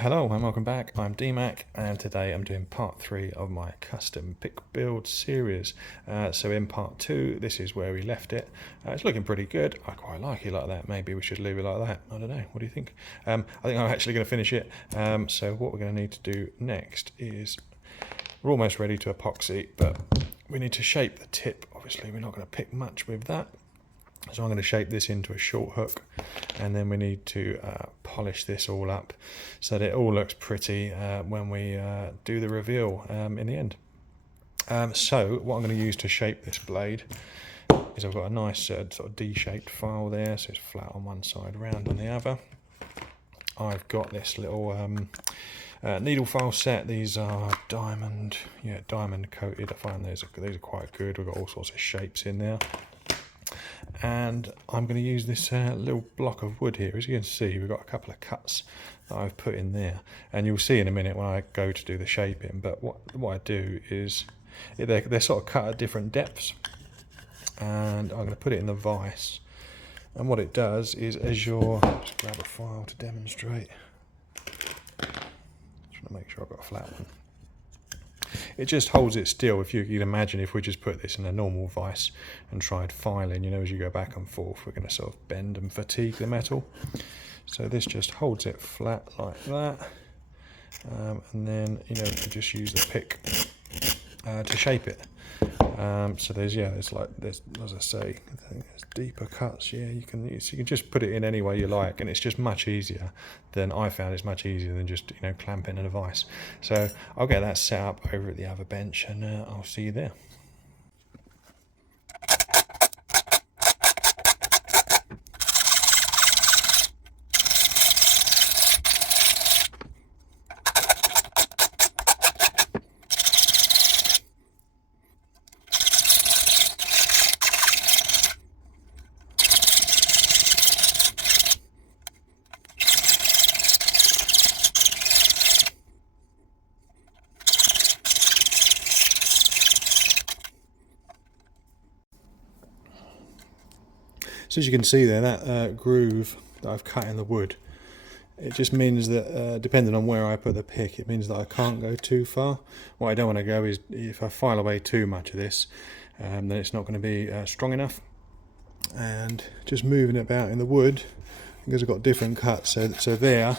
Hello and welcome back. I'm DMAC and today I'm doing part 3 of my custom pick build series. So in part 2, this is where we left it. It's looking pretty good. I quite like it like that. Maybe we should leave it like that. I don't know. What do you think? I think I'm actually going to finish it. So what we're going to need to do next is we're almost ready to epoxy, but we need to shape the tip. Obviously we're not going to pick much with that. So I'm going to shape this into a short hook, and then we need to polish this all up so that it all looks pretty when we do the reveal in the end. So what I'm going to use to shape this blade is I've got a nice sort of D-shaped file there, so it's flat on one side, round on the other. I've got this little needle file set. These are diamond coated. I find these are quite good. We've got all sorts of shapes in there. And I'm going to use this little block of wood here. As you can see, we've got a couple of cuts that I've put in there, and you'll see in a minute when I go to do the shaping. But what I do is they're sort of cut at different depths, and I'm going to put it in the vise. And what it does is, as you're just grab a file to demonstrate. Just want to make sure I've got a flat one. It just holds it still. If you can imagine, if we just put this in a normal vise and tried filing, as you go back and forth, we're going to sort of bend and fatigue the metal. So this just holds it flat like that, and then you just use the pick to shape it. So there's as I say, I think there's deeper cuts. Yeah, you can just put it in any way you like, and it's just much easier than I found. It's much easier than just clamping in a vise. So I'll get that set up over at the other bench, and I'll see you there. So as you can see there, that groove that I've cut in the wood, it just means that depending on where I put the pick, it means that I can't go too far. What I don't want to go is, if I file away too much of this, then it's not going to be strong enough. And just moving it about in the wood, because I've got different cuts, so there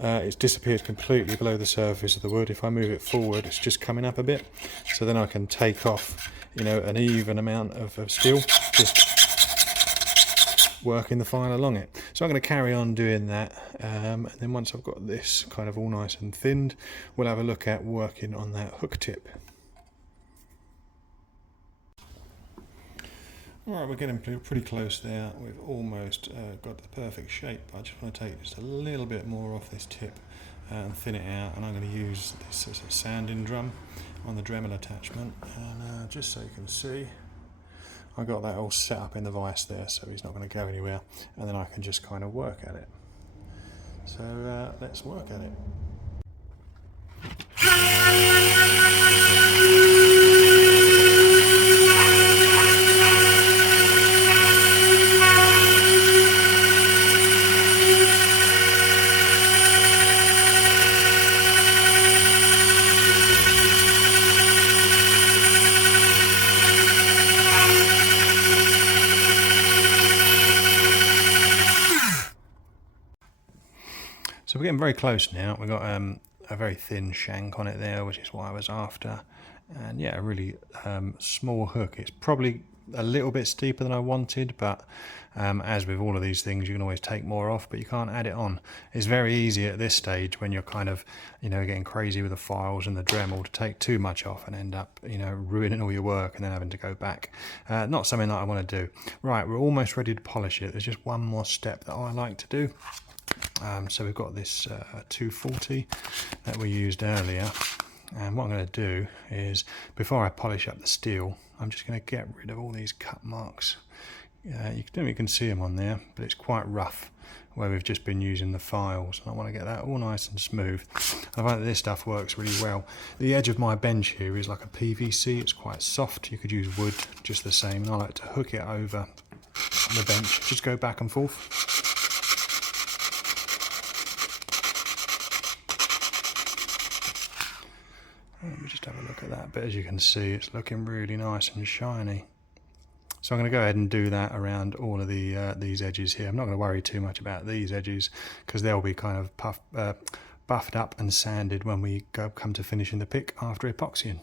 it's disappeared completely below the surface of the wood. If I move it forward, it's just coming up a bit, so then I can take off an even amount of steel, just working the file along it. So I'm going to carry on doing that, and then once I've got this kind of all nice and thinned, we'll have a look at working on that hook tip. Alright, we're getting pretty close there. We've almost got the perfect shape. I just want to take just a little bit more off this tip and thin it out, and I'm going to use this as a sanding drum on the Dremel attachment, and just so you can see, I got that all set up in the vise there, so he's not going to go anywhere, and then I can just kind of work at it. So let's work at it. So we're getting very close now. We've got a very thin shank on it there, which is what I was after. And yeah, a really small hook. It's probably a little bit steeper than I wanted, but as with all of these things, you can always take more off, but you can't add it on. It's very easy at this stage, when you're kind of getting crazy with the files and the Dremel, to take too much off and end up ruining all your work and then having to go back. Not something that I want to do. Right, we're almost ready to polish it. There's just one more step that I like to do. So we've got this 240 that we used earlier, and what I'm going to do is, before I polish up the steel, I'm just going to get rid of all these cut marks. You can see them on there, but it's quite rough where we've just been using the files. I want to get that all nice and smooth. I find that this stuff works really well. The edge of my bench here is like a PVC. It's quite soft. You could use wood just the same, and I like to hook it over the bench, just go back and forth. Let me just have a look at that. But as you can see, it's looking really nice and shiny. So I'm going to go ahead and do that around all of these edges here. I'm not going to worry too much about these edges because they'll be kind of buffed up and sanded when we come to finishing the pick after epoxying.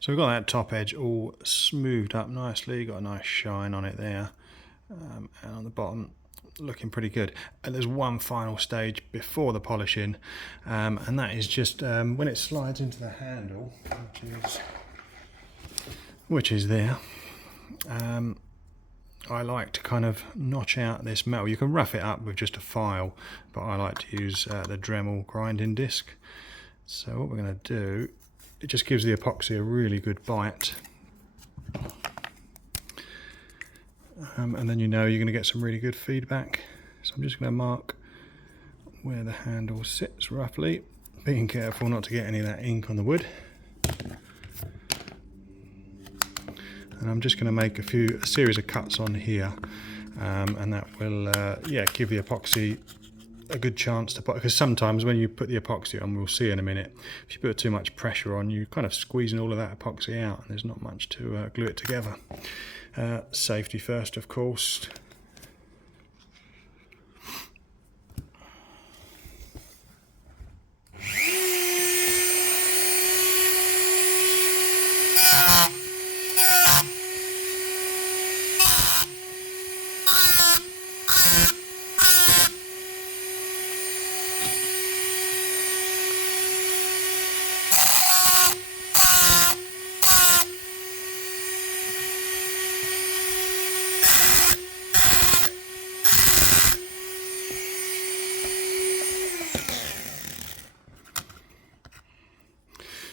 So we've got that top edge all smoothed up nicely, got a nice shine on it there, and on the bottom looking pretty good. And there's one final stage before the polishing, and that is just when it slides into the handle, which is there. I like to kind of notch out this metal. You can rough it up with just a file, but I like to use the Dremel grinding disc. So what we're going to do, it just gives the epoxy a really good bite. And then you know you're going to get some really good feedback. So I'm just going to mark where the handle sits roughly, being careful not to get any of that ink on the wood. And I'm just going to make a series of cuts on here, and that will give the epoxy a good chance to put, because sometimes when you put the epoxy on, we'll see in a minute, if you put too much pressure on, you're kind of squeezing all of that epoxy out and there's not much to glue it together. Safety first, of course.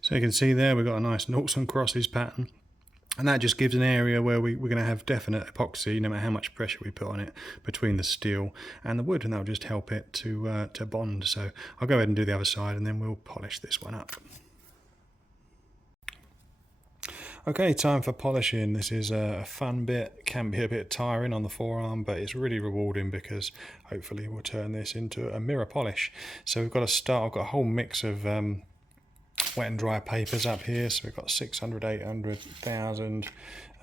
So you can see there we've got a nice noughts and crosses pattern, and that just gives an area where we're going to have definite epoxy, no matter how much pressure we put on it, between the steel and the wood, and that'll just help it to bond. So I'll go ahead and do the other side and then we'll polish this one up. Okay, time for polishing. This is a fun bit, can be a bit tiring on the forearm, but it's really rewarding because hopefully we'll turn this into a mirror polish. So we've got to start, I've got a whole mix of wet and dry papers up here. So we've got 600, 800, 1000,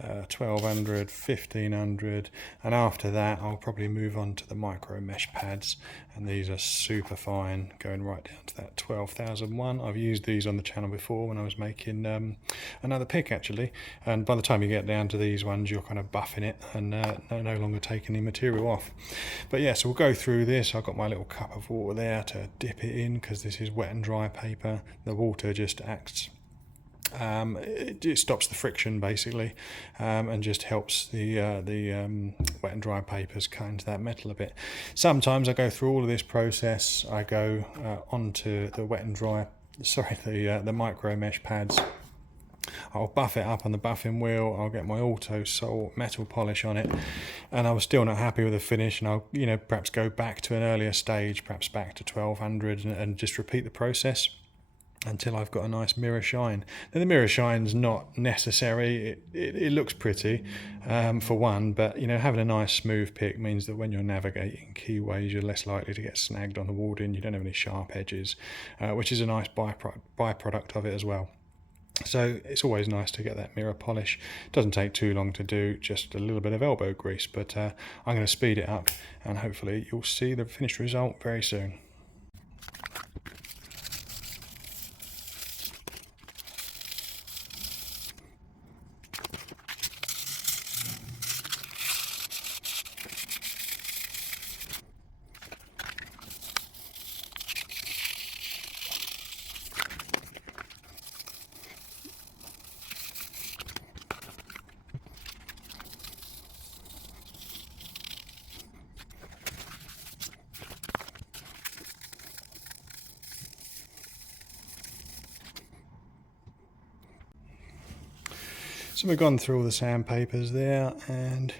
1200, 1500, and after that I'll probably move on to the micro mesh pads, and these are super fine, going right down to that 12,001. I've used these on the channel before when I was making another pick actually, and by the time you get down to these ones you're kind of buffing it and no longer taking any material off. But yeah, so we'll go through this. I've got my little cup of water there to dip it in because this is wet and dry paper. The water just acts, it stops the friction basically, and just helps the wet and dry papers cut into that metal a bit. Sometimes I go through all of this process, I go onto the wet and dry, the micro mesh pads. I'll buff it up on the buffing wheel, I'll get my auto salt metal polish on it, and I was still not happy with the finish, and I'll perhaps go back to an earlier stage, perhaps back to 1200, and just repeat the process until I've got a nice mirror shine. Now the mirror shine's not necessary, it looks pretty for one, but having a nice smooth pick means that when you're navigating keyways you're less likely to get snagged on the warding, you don't have any sharp edges, which is a nice byproduct of it as well. So it's always nice to get that mirror polish. It doesn't take too long to do, just a little bit of elbow grease, but I'm going to speed it up and hopefully you'll see the finished result very soon. So we've gone through all the sandpapers there, and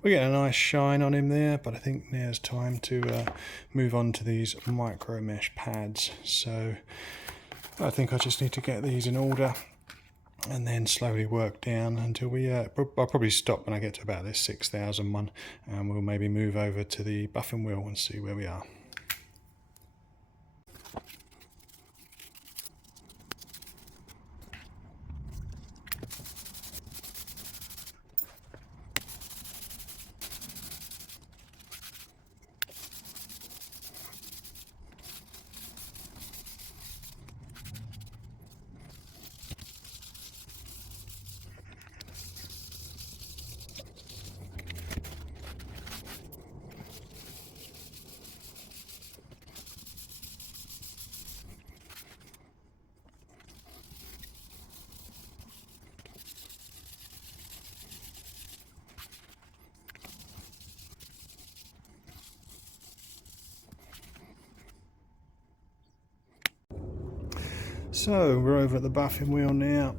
We're getting a nice shine on him there, but I think now it's time to move on to these micro mesh pads. So I think I just need to get these in order and then slowly work down until we I'll probably stop when I get to about this 6,000 one, and we'll maybe move over to the buffing wheel and see where we are. So we're over at the buffing wheel now,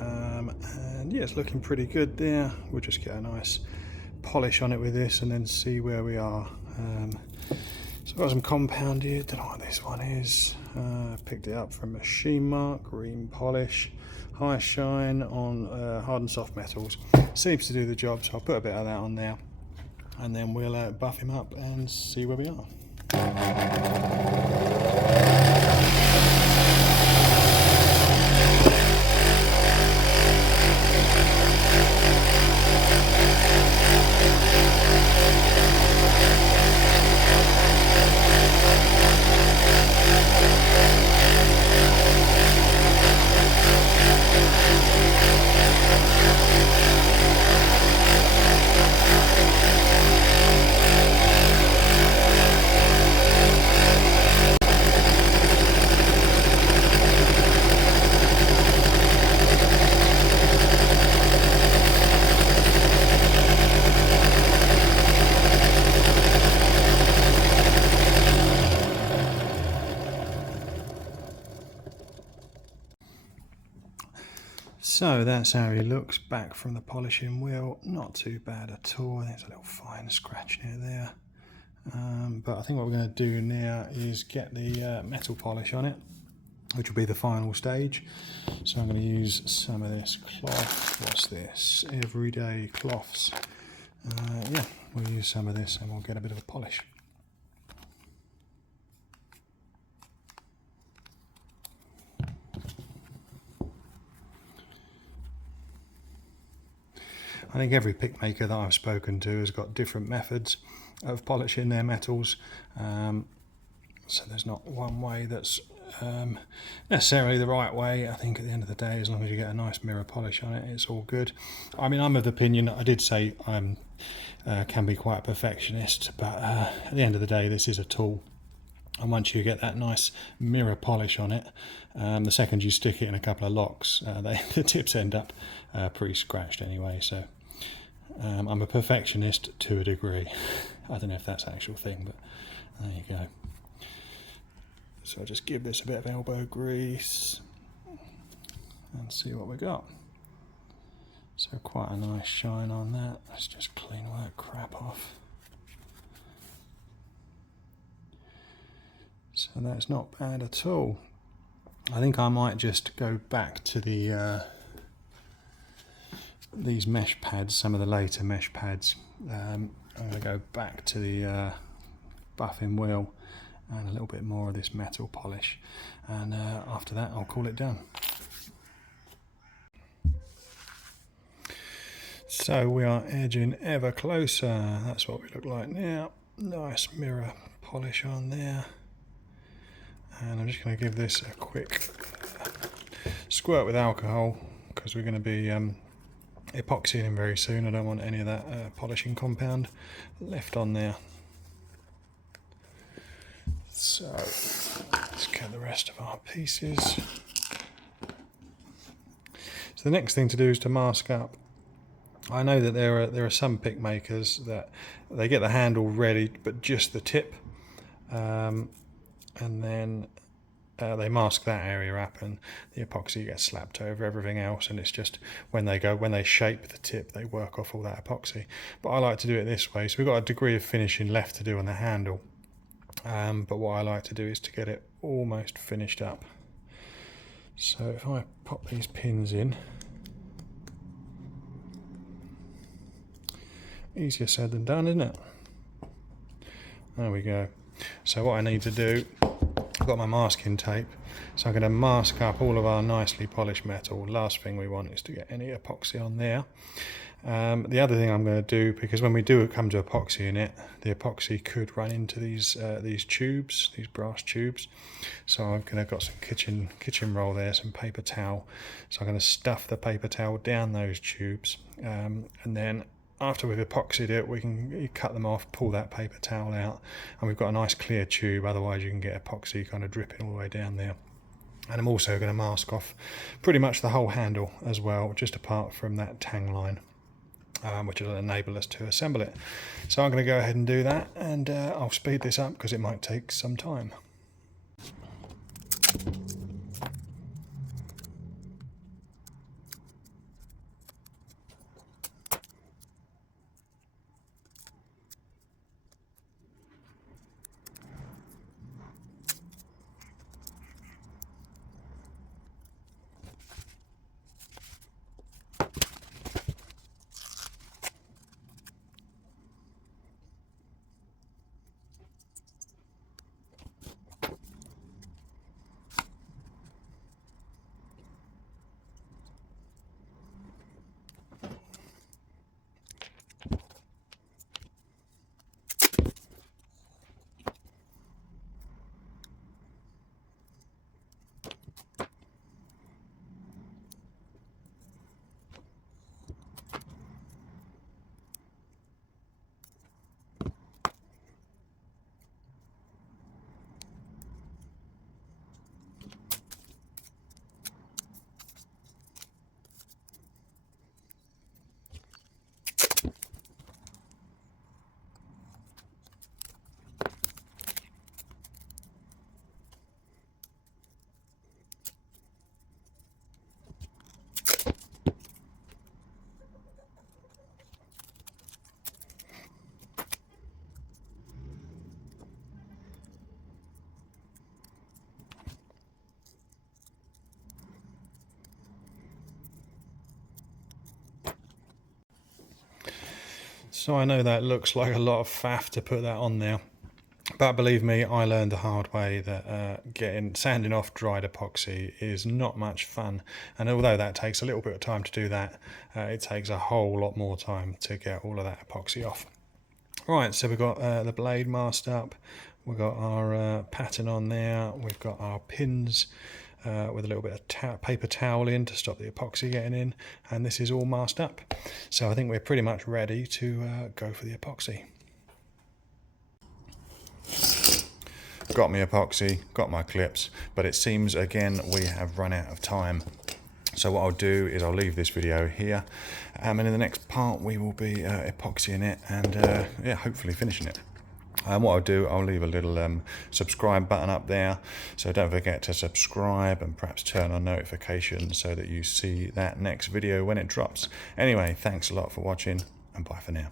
and yeah, it's looking pretty good there. We'll just get a nice polish on it with this and then see where we are. So I've got some compound here, don't know what this one is. Picked it up from Machine Mark, green polish, high shine on hard and soft metals. Seems to do the job, so I'll put a bit of that on there and then we'll buff him up and see where we are. So that's how he looks back from the polishing wheel. Not too bad at all. There's a little fine scratch near there. But I think what we're going to do now is get the metal polish on it, which will be the final stage. So I'm going to use some of this cloth. What's this? Everyday cloths. Yeah, we'll use some of this and we'll get a bit of a polish. I think every pick maker that I've spoken to has got different methods of polishing their metals, so there's not one way that's necessarily the right way. I think at the end of the day, as long as you get a nice mirror polish on it, it's all good. I mean, I'm of the opinion, I did say I can be quite a perfectionist, but at the end of the day, this is a tool. And once you get that nice mirror polish on it, the second you stick it in a couple of locks, the tips end up pretty scratched anyway. So I'm a perfectionist to a degree. I don't know if that's an actual thing, but there you go. So I'll just give this a bit of elbow grease and see what we got. So quite a nice shine on that. Let's just clean all that crap off. So that's not bad at all. I think I might just go back to the these mesh pads, some of the later mesh pads. I'm going to go back to the buffing wheel and a little bit more of this metal polish, and after that I'll call it done. So we are edging ever closer. That's what we look like now. Nice mirror polish on there. And I'm just going to give this a quick squirt with alcohol because we're going to be epoxying him very soon. I don't want any of that polishing compound left on there. So let's get the rest of our pieces. So the next thing to do is to mask up. I know that there are some pick makers that they get the handle ready but just the tip, and then they mask that area up, and the epoxy gets slapped over everything else, and it's just when they shape the tip, they work off all that epoxy. But I like to do it this way. So we've got a degree of finishing left to do on the handle, but what I like to do is to get it almost finished up. So if I pop these pins in, easier said than done, isn't it? There we go. So what I need to do, I've got my masking tape, so I'm going to mask up all of our nicely polished metal. Last thing we want is to get any epoxy on there. The other thing I'm going to do, because when we do come to epoxy in it, the epoxy could run into these tubes, these brass tubes. So I'm going to got some kitchen roll there, some paper towel. So I'm going to stuff the paper towel down those tubes, and then after we've epoxied it, we can cut them off, pull that paper towel out, and we've got a nice clear tube. Otherwise you can get epoxy kind of dripping all the way down there. And I'm also going to mask off pretty much the whole handle as well, just apart from that tang line, which will enable us to assemble it. So I'm going to go ahead and do that, and I'll speed this up because it might take some time. So I know that looks like a lot of faff to put that on there, but believe me, I learned the hard way that sanding off dried epoxy is not much fun. And although that takes a little bit of time to do that, it takes a whole lot more time to get all of that epoxy off. Right, so we've got the blade masked up, we've got our pattern on there, we've got our pins with a little bit of paper towel in to stop the epoxy getting in, and this is all masked up. So I think we're pretty much ready to go for the epoxy. Got my epoxy, got my clips, but it seems again we have run out of time. So what I'll do is I'll leave this video here, and in the next part we will be epoxying it and yeah, hopefully finishing it. What I'll do, I'll leave a little subscribe button up there, so don't forget to subscribe and perhaps turn on notifications so that you see that next video when it drops. Anyway, thanks a lot for watching, and bye for now.